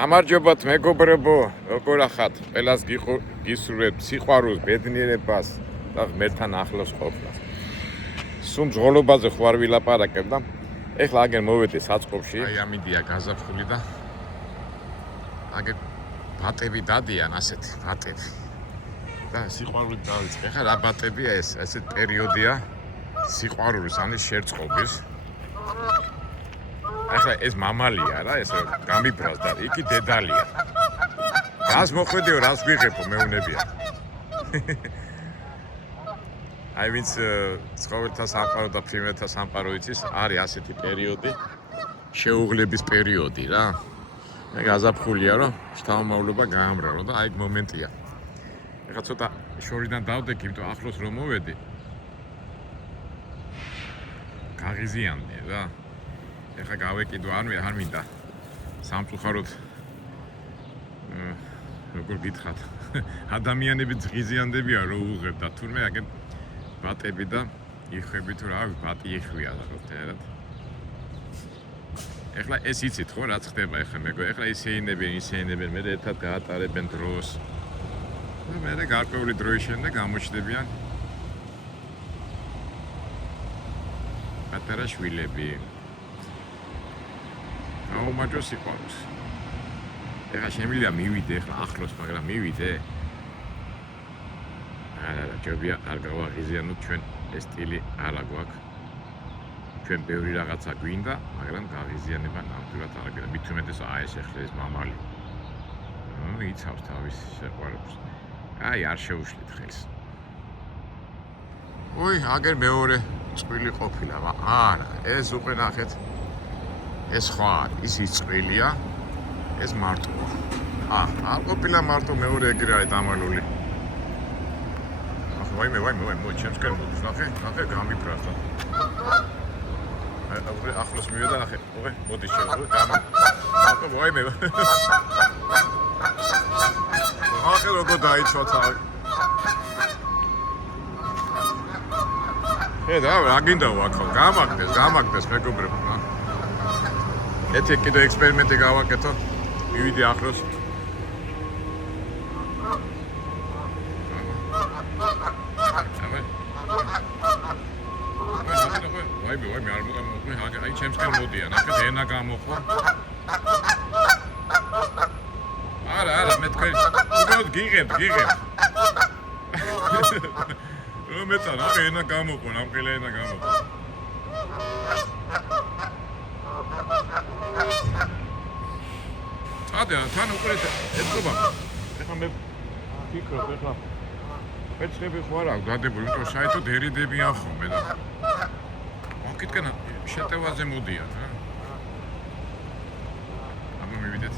გამარჯობათ მეგობრებო, როგორ ახართ? ყველას გისურვებთ სიყვარულს, ბედნიერებას და ღმერთთან ახლოს ყოფნას. სულ მძღოლობაზე ხო არ ვილაპარაკებ და ეხლა აგერ მოვედი საწყობში. აი ამიდია გაზაფხული და აგერ ბატები დადიან ასეთი ბატები. და სიყვარული დავიწყე. ეხლა რა ბატებია ეს? ესეთ პერიოდია სიყვარულის ანის შერწყობის. ახლა ეს მამალია რა, ეს გამიბრას და იქი დედალია. რას მოხვედიო, რას ვიღებო, მეუნებია. აი ვინც ცხოველთა სამყარო და ფრინველთა სამყარო იცის, არის ასეთი პერიოდი, შეუღლების პერიოდი რა. მე გაზაფხულია რომ შთამომავლობა გაამრავლო და აი ეგ მომენტია. ეხლა ცოტა შორიდან დავდექი, იმიტომ ახლოს რომ მოვედი. გაღიზიანდი რა. ეხლა გავეკიდო არ მინდა სამწუხაროდ როგორ გითხრათ ადამიანები ღიზიანდებიან რომ უღებ და თურმე აგენ ბატები და იხვები თუ რა ბატი იხვია რა. ეხლა ეს იცით ხო რაც ხდება ეხლა მეგო ეხლა ისეინებენ მე ერთად გაატარებენ დროს და მე გარკვეული დროის შემდეგ გამოჩნდებიან პატარა შვილები აუმაჯო სიყვარულს. ეხლა შემიძლია მივიდე ეხლა ახლოს, მაგრამ მივიდე. არა, ჯობია არ გავაღიზიანოთ ჩვენ ეს სტილი არა გვაქვს. ჩვენ ბევრი რაღაცა გვინდა, მაგრამ გავაღიზიანება ნამდვილად არ გვინდა. მით უმეტეს აი ეს ეხლა ეს მამალი. იცავს თავის შეყვარებას. აი არ შეუშლით ხელს. ოი, აგერ მეორე წვილი ყოფილა. არა, ეს უკვე ნახეთ. ეს ხო ის იწვილია ეს მარტო არ ყოფილა მარტო მეორე ეგრეა დამალული ვაიმე ჩემს კერმოდის ნახე გამიბრას და აი ახლოს მივიდა ნახე მოდი შევიდე ვაიმე ახლა როგორ დაიცვა თავი ხედა რა გინდა ვაქო გამაგდეს მეგობრებო ეთი კიდე ექსპერიმენტი გავაკეთო მივიდი ახლოს ვაიმე არ მოგამოყვე აი ჩემსკენ მოდია ნახეთ ენა გამოყვა არა მე თქვენ უბრალოდ გიღებ რომ მეცა რა ენა გამოყვა ნამყილა ენა გამოყვა თან უკვე ეთქობა. ეხლა მე ფიქრობ, ეხლა ეცები ხო არა დადებული, იმიტომ საერთოდ ერიდებიან ხოლმე და აქეთკენ შეტევაზე მოდიან რა. აბა მივიდეთ.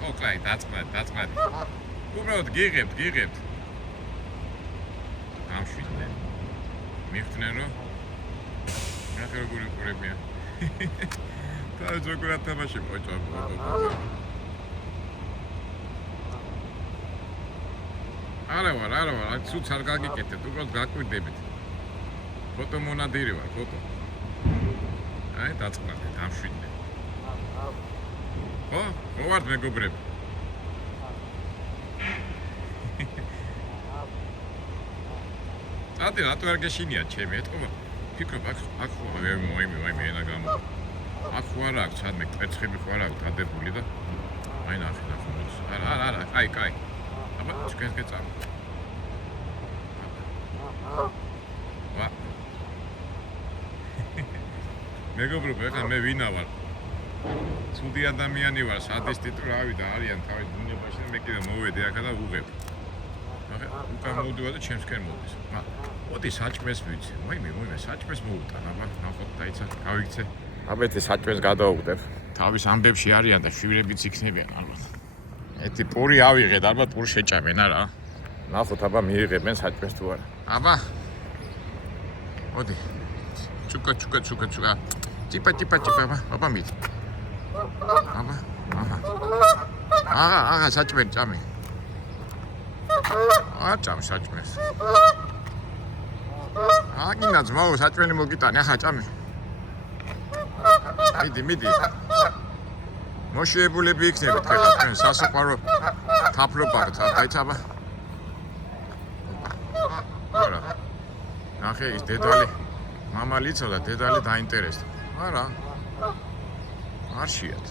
ხო, კაი, დაწყმადი. უბრალოდ გიღებთ. გამშვიდე. მიხდნენ რომ ახლა როგორ იყურებიან და როგორ ათამაში მოჭა არა ცუც არ გაგიკეთებთ უბრალოდ გაკვირდებით ფოტო მონადირი ვარ ფოტო აი დაწყნατε გამშვიდე ხო ვართ მეგობრები ატე რატო არ გეშინია ჩემი ეთქობა ფიქრობ აქ ხო ვაიმე ენა გამო აქ ხო არა აქვს სადმე კვერცხები ხო არა აქვს დადებული და აი ნახე მოდის არა კაი აბა ჩქენს გეწამ ვა მეგობრებო ეხლა მე ვინა ვარ ცუდი ადამიანი ვარ სადისტი თუ რავი და არიან თავის ბუნებაში მე კიდე მოვედი აქა და უღებ უკან მოვდივა და ჩემსკენ მოდის მოდი საჭმეს ვიცი ვაიმე საჭმეს მოუტან აბა ნახოთ დაიცა გავიქცე აბეთ საჭმეს გადაუგდებ თავის ამბებში არიან და შვილებიც იქნებიან ალბათ ეთი პური ავიღეთ ალბათ პური შეჭამენ არა ნახოთ აბა მიიღებენ საჭმეს თუ არა აბა მოდი ჩუკა ტიპა აბა მით აბა საჭმე ჭამე საჭმეს აგინა ძმაო, საჭმელი მოგიტანე, ახლა ჭამე. მიდი. მოშიებულები იქნებით ხება თქვენ სასაყვარო თაფლობართ, დაიცაბა. არა. ნახე ის დედალი მამალი იცოდა, დედალი დაინტერესდა. არა. არ შეათ.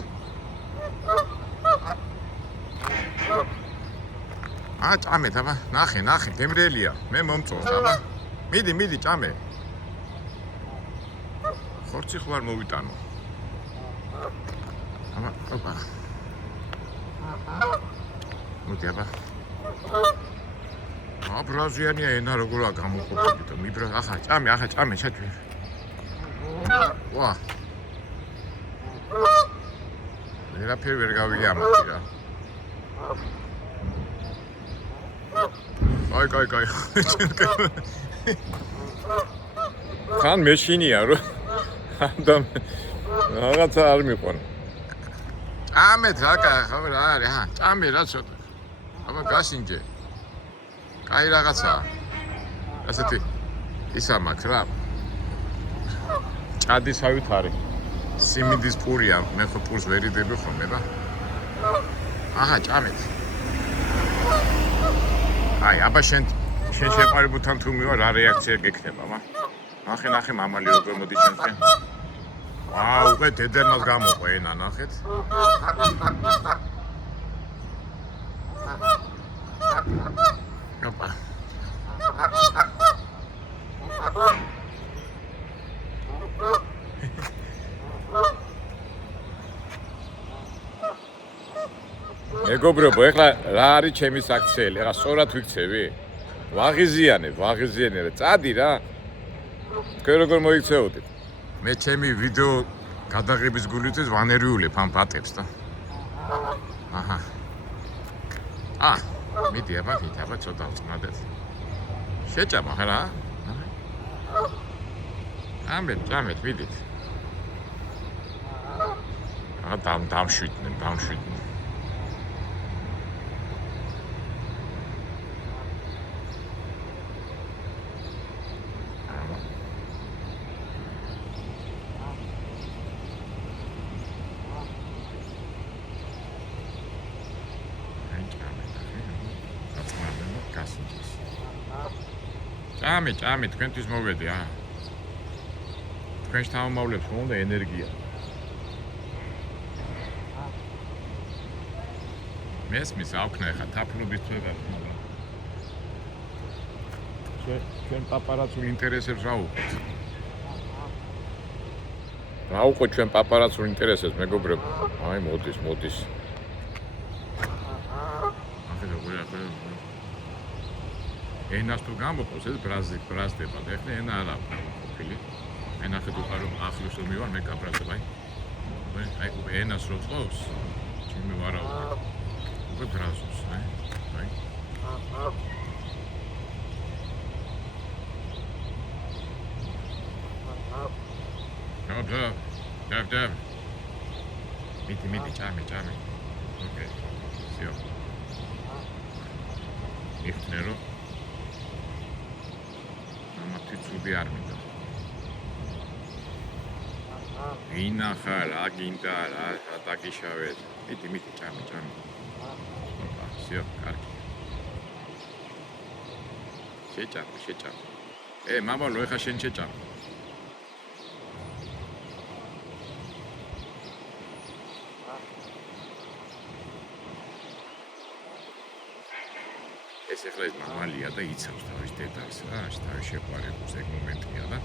ჭამე აბა, ნახე, გემრიელია. მე მომწონს აბა. მიდი, ჭამე. ხორცი ხوار მოვიტანო. აბა. მოდი აბა. ბრაზიანია ენა როგორა გამოყოფილი და მიბრა. ახლა ჭამე, ჩაჭვი. ვა. ვერაფერი ვერ გავიამაყი რა. კაი. ხან მეშინია რო. ამდამ რაღაცა არ მიყვანა. ჭამეთ რა არის, ჭამე რა ცოტა. აბა გასინჯე. კაი რაღაცაა. ასეთი ისა მაქვს რა. ჭადისავით არის. სიმინდის პურია, მე ხო პურს ვერ იდები ხოლმე რა. ჭამეთ. აი, აბა შენ შეყარებულთან თუ მივარ, რა რეაქცია გექნება, ნახე მამალი როგორ მოდის შენთან. უკვე დედერმას გამოყვა ენა, ნახეთ. აბა. მეგობრებო, ეხლა რა არის ჩემი საქციელი? ეხლა სწორად ვიქცევი? ვაღიზიანე რა. წადი რა. თქვენ როგორ მოიქცეოდით? მე ჩემი ვიდეო გადაღების გულით ვანერვიულებ ამ ბატებს და. მიდი აბა, ცოტა ვწმადეთ. შეჭამა რა? ჭამეთ, მიდით. დამშვიდნენ. ჭამე, თქვენთვის მოვედი რა. თქვენ შთამომავლებს უნდა ენერგია. მესმის აქვნა ხა თაფლობის წვედა. ჩვენ პაპარაცულ ინტერესებს რა უყოთ? რა უყოთ ჩვენ პაპარაცულ ინტერესებს, მეგობრებო? აი, მოდის. ენას თუ გამოყოს ეს ბრაზდება და ეხლა ენა არ აქვს ყოფილი. ენახეთ უკვე რომ ახლოს რომ მივარ მე გაბრაზდება. აი უკვე ენას რო წავს, ჩემი ვარაუდი. უკვე ბრაზობს, აი. Dab. Მიდი, ჭამე. ოკეი. всё. იხნერო. ცუდი არ მინდა. ვინახა რა გინდა რა დაგიშავეთ. მიდი ჭამე. ოპა, всё, კარგი. შეჭამე. მამალო, ეხა შენ შეჭამე. ეს ეხლა ეს მამალია და იცავს თავის დედას რა, თავის შეყვარებულს ეგ მომენტია და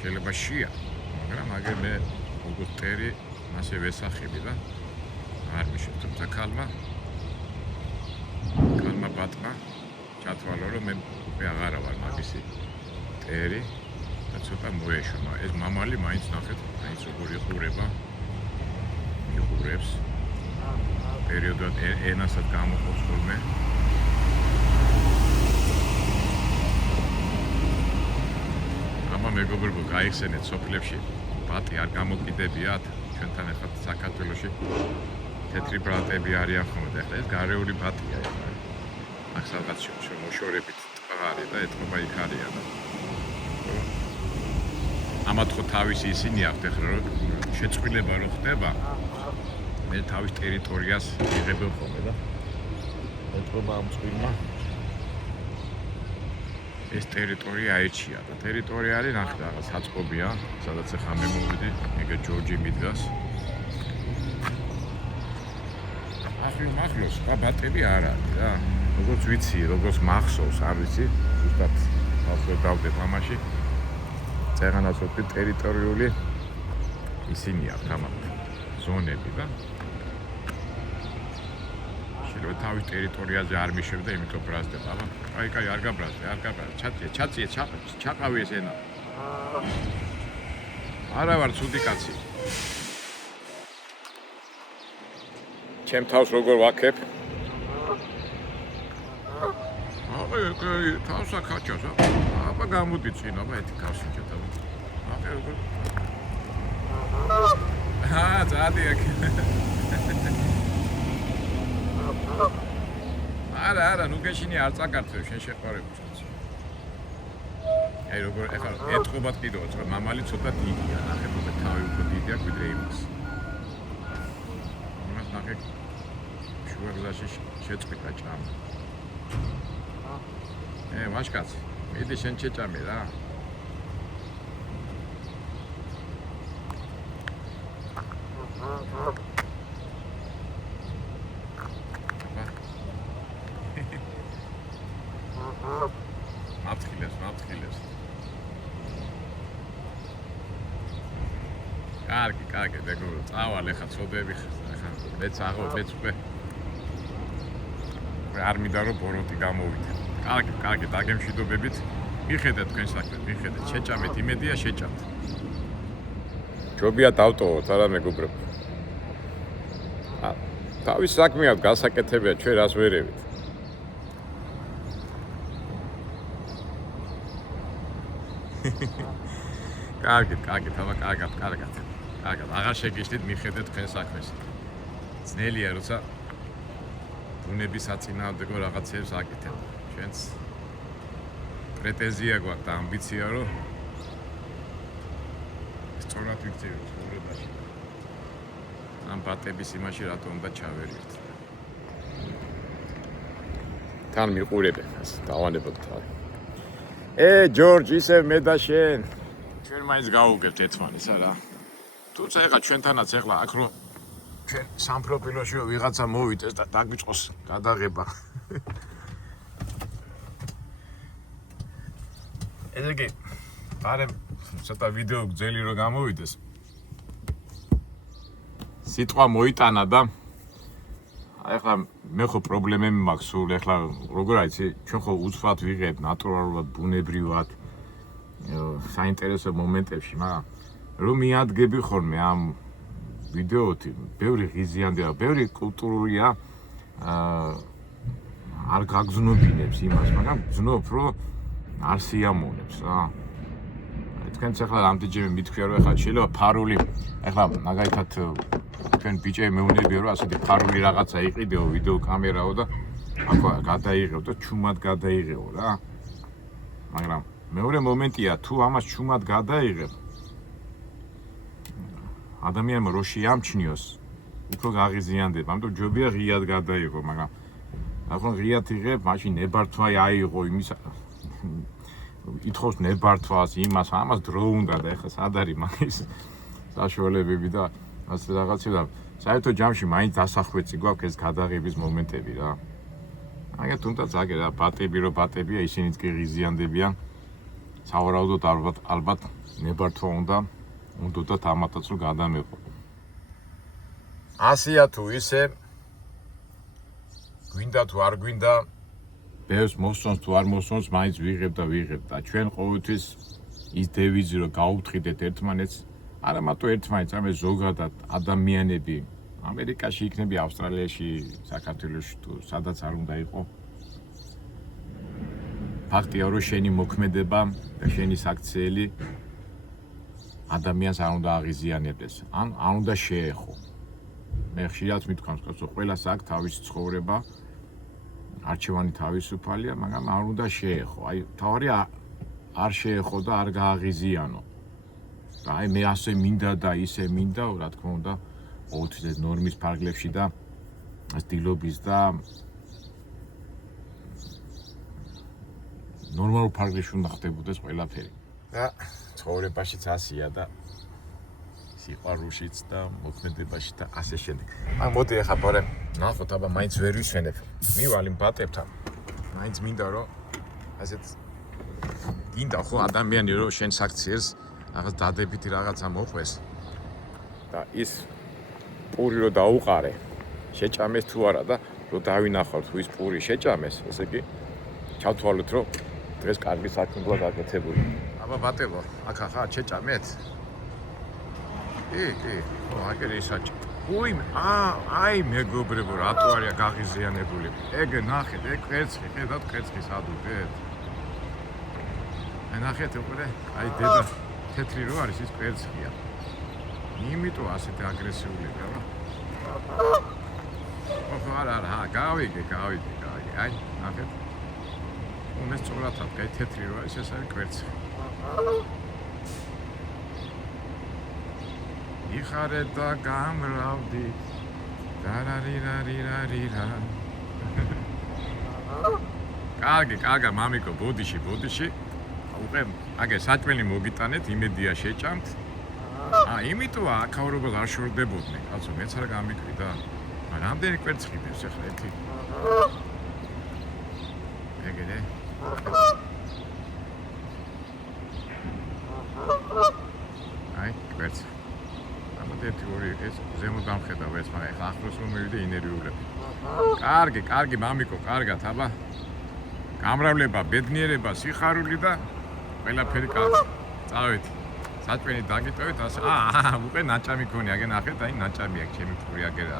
შეიძლება შია, მაგრამ აგერ მე როგორც ტერი მასე ვესახები და არ მიშევ, თუმცა ქალმა ბატმა ჩათვალა რომ მე უკვე აღარა ვარ მაგისი ტერი და ცოტა მოეშვა. ეს მამალი მაინც ნახეთ, მაინც როგორ იხურებს პერიოდად ენასაც გამოყობს ხოლმე. მეგობრებო, გაიხსენეთ სოფლებში ბატი არ გამოკიდებიათ, ჩვენთან ახლა საქართველოში თეთრი ბრატები არიან ხოლმე და ახლა ეს გარეული ბატია ახლა. აქ სადღაც შემოშორებით ტყა არის და ეთყობა იქ არიან და ამათ ხო თავისი ისინი აქვთ ახლა რომ შეწყვილება რო ხდება მე თავის ტერიტორიას იღებენ ხოლმე და ეთქობა ამ წყვილმა ეს ტერიტორია აირჩია და ტერიტორია არის ნახე რაღაც საწყობია სადაც ახლა მე მოვიდი ეგ ჯორჯი მიდგას ახლოს და ბატები არ არის რა როგორც ვიცი როგორც მახსოვს არ ვიცი ზუსტად ახლა დავდებ ამაში წერანაც ვთქვი ტერიტორიული ისინი აქვს ამათ ზონები და შეიძლება თავის ტერიტორიაზე არ მიშევდა იმიტომ ბრაზდება აბა კაი არ გაბრაზდე ჩაწიე ჩაყავი ეს ენა არა ვარ ცუდი კაცი ჩემ თავს როგორ ვაქებ თავსა ხაჭას აბა გამოდი წინ აბა ეთი ქავსი ჩათა აბა როგორ ზადი აქ არა ნუ გეშინი არ წაკარწევ შენ შეყვარებულს აი როგორ ეხლა ეთყობათ კიდევ რა მამალი ცოტა დიდია ნახე თქო თავი უფრო დიდია ვიდრე იმას იმას ნახე შუაგზაში შეწყვიტა ჭამა ვაშკაცი მიდი შენ შეჭამე რა მაფხილებს კარგი მეგობრო წავალ ეხა ცოდები ხა მეც უკვე არ მინდა რომ ბოროტი გამოვიდე კარგი დაგემშვიდობებით მიხედეთ თქვენ საქმეს მიხედეთ შეჭამეთ იმედია შეჭამთ ჯობია დავტოვოთ არა მეგობრებო თავის საქმეა გასაკეთებია ჩვენ რას ვერევით კარგით აბა კარგად აღარ შეგიშლით მიხედეთ თქვენ საქმეს ძნელია როცა ბუნების საწინააღმდეგო რაღაცებს აკეთებ ჩვენც პრეტენზია გვაქვს და ამბიცია რომ სწორად ვიქცევით ცხოვრებაში ამ ბატების იმაში რატომ უნდა ჩავერიოთ თან მიყურებენ დავანებოთ თავი ჯორჯ ისევ მე და შენ ჩვენ მაინც გავუგებთ ერთმანეთს არა თუმცა ეხლა ჩვენთანაც ეხლა აქ რო ჩვენ სამპროფილოში ვიღაცა მოვიდეს და დაგვიწყოს გადაღება ესე იგი ბარემ ცოტა ვიდეო გძელი რო გამოვიდეს სიტყვა მოიტანა და ეხლა მე ხო პრობლემები მაქვს სულ ეხლა როგორ აიცი ჩვენ ხო უცბად ვიღებ ნატურალურად ბუნებრივად საინტერესო მომენტებში მაგრამ რომ მიადგები ხოლმე ამ ვიდეოთი ბევრი ღიზიანდება ბევრი კულტურულია არ გაგზნობინებს იმას მაგრამ გზნობ რომ არ სიამოვნებს რა თქვენც ახლა ამდენჯერმე მithქვია რომ ახლა შეიძლება ფარული ახლა მაგალითად თქვენ ბიჭები მეუნებია რომ ასეთი ფარული რაღაცა იყიდეო ვიდეო კამერაო და ახლა გადაიღებ და ჩუმად გადაიღეო რა მაგრამ მეორე მომენტია თუ ამას ჩუმად გადაიღებ ადამიანმა რო შეამჩნიოს უფრო გაღიზიანდება ამიტომ ჯობია ღიად გადაიღო მაგრამ ახლა ღიად იღებ მაშინ ნებართვა აიღო იმის ითხოვს ნებართვას იმას ამას დრო უნდა და ეხლა სად არის მაგის საშუალებები და ასე რაღაცა საერთო ჯამში მაინც დასახვეცი გვაქვს ეს გადაღების მომენტები რა აგერ თუნდაც აგერ რა ბატებია ისინიც კი ღიზიანდებიან სავარაუდოდ ალბათ ნებართვა უნდა ამათაც რომ გადამეყო ასია თუ ისე გვინდა თუ არ გვინდა ბევრს მოსწონს თუ არ მოსწონს მაინც ვიღებ და ჩვენ ყოველთვის ის დევიზი რომ გაუფრთხილდეთ ერთმანეთს არა მარტო ერთმანეთს არამედ ზოგადად ადამიანები ამერიკაში იქნები ავსტრალიაში საქართველოში თუ სადაც არ უნდა იყო ფაქტია რომ შენი მოქმედება და შენი საქციელი ადამიანს არ უნდა აღიზიანებდეს ან არ უნდა შეეხო მე ხშირად მithქვამს რომ ყველას აქვს თავისი ცხოვრება არჩევანი თავისუფალია მაგრამ არ უნდა შეეხო აი თავარი არ შეეხო და არ გააღიზიანო აი მე ასე მინდა და ისე მინდა, რა თქმა უნდა, ყოველთვის ნორმის ფარგლებში და სტილობის და ნორმალურ ფარგლებში უნდა ხდებოდეს ყველაფერი. და ცხოვრებაშიც ასეა და სიყვარულშიც და მოქმედებაში და ასე შემდეგ. აი მოდი ახლა პორე ნახოთ, აბა მაინც ვერ ვისვენებ. მივალ იმ ბატებთან. მაინც მინდა რომ ასეთ გინდა ხო ადამიანი რომ შენ საქციელს რაღაც დადებითი რაღაცა მოყვეს და ის პური რომ დაუყარე შეჭამეს თუ არა და რომ დავინახავ თუ ის პური შეჭამეს, ესე იგი ჩავთვალოთ რომ დღეს კარგი საქმეა გაკეთებული. აბა ბატებო, აქ ხარ შეჭამეთ? ხო, აგერ ისაჭი. ой, აი მეგობრებო, რატო არია გაღიზიანებული? ეგ ნახეთ, ეგ კვერცხი, ხედავთ კვერცხი სადუღეთ. აი ნახეთ უკვე, აი დედა თეთრი რო არის ის კვერცხია. იმიტომ ასეთი აგრესიულია, რა. ხო, არა, გავიგე. აი, ნახეთ. უმეს წვრათად, აი თეთრი რო არის, ეს არის კვერცხი. იხარე და გამრავდი დარარირარირარირა კარგი მამიკო ბოდიში უკვე აგე საჭმელი მოგიტანეთ იმედია შეჭამთ იმიტომ აქაურობას არ შორდებოდნენ კაცო მეც არ გამიკვირდა რამდენი კვერცხი დევს ახლა ერთი ეგერე აი კვერცხი ერთი ორი ეს ზემო დამხედავ ეს მაგრამ ახლა ახლოს რომ მივიდე ინერვიულები. კარგი მამიკო, კარგად, აბა. გამრავლება, ბედნიერება, სიხარული და ყველაფერი კარგი. წავით. საჭმელი დაგიტოვეთ ასე. უკვე ნაჭამი ქონი, აგე ნახეთ, აი ნაჭამი აქვს ჩემი პური აგე რა.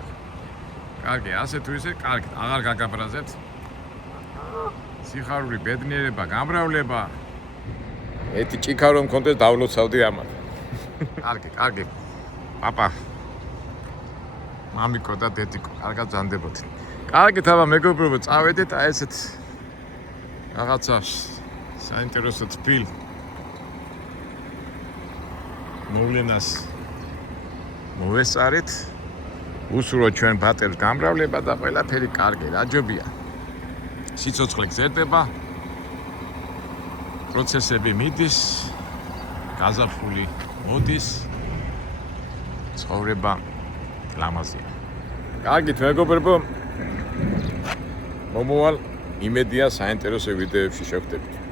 კარგი, ასე თუ ისე, კარგი, აღარ გაგაბრაზებთ. სიხარული, ბედნიერება, გამრავლება. ეთი ჭიქა რომ მქონდეს დავლოცავდი ამათ. კარგი. Papa, მამიკო და დედიკო, კარგად ზანდებოდი. კარგით, აბა მეგობრებო, წავედით აი ესეთ რაღაცა საინტერესო თბილ მოვლენას მოვესწარით. უსურვოთ ჩვენ ბატებს გამრავლება და ყველაფერი კარგი, რაჯობია. სიცოცხლე გზერდება, პროცესები მიდის, გაზაფხული მოდის. ცხოვრება ლამაზია. კარგით მეგობრებო. მომავალ იმედია საინტერესო ვიდეოებში შევხვდებით.